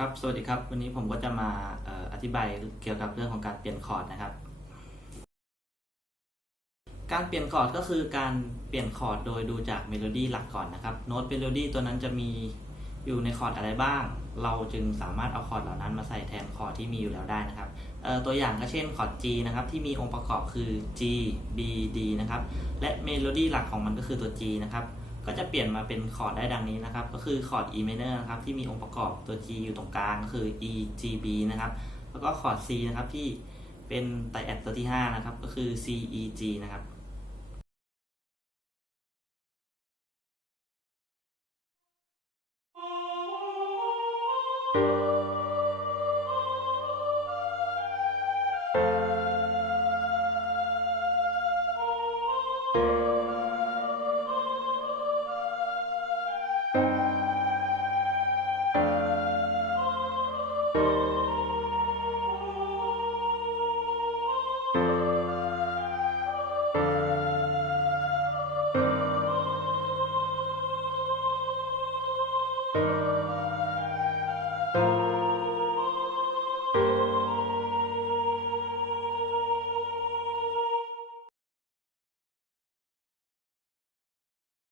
ครับ สวัสดีครับ วันนี้ผมก็จะมาออธิบายเกี่ยวกับเรื่องของการเปลี่ยนคอร์ดนะครับ การเปลี่ยนคอร์ดก็คือการเปลี่ยนคอร์ดโดยดูจากเมโลดี้หลักก่อนนะครับ โน้ตเมโลดี้ตัวนั้นจะมีอยู่ในคอร์ดอะไรบ้าง เราจึงสามารถเอาคอร์ดเหล่านั้นมาใส่แทนคอร์ดที่มีอยู่แล้วได้นะครับ ตัวอย่างก็เช่นคอร์ด G นะครับ ที่มีองค์ประกอบคือ G B D นะครับ และเมโลดี้หลักของมันก็คือตัว G นะครับ ก็จะเปลี่ยนมาเป็นคอร์ดได้ดังนี้นะครับ ก็คือคอร์ด E minor นะครับที่มีองค์ประกอบตัว G อยู่ตรงกลางก็คือ E G B นะครับ แล้วก็คอร์ด C นะครับที่เป็นไตรแอดตัวที่ 5 นะครับ ก็คือ C E G นะครับ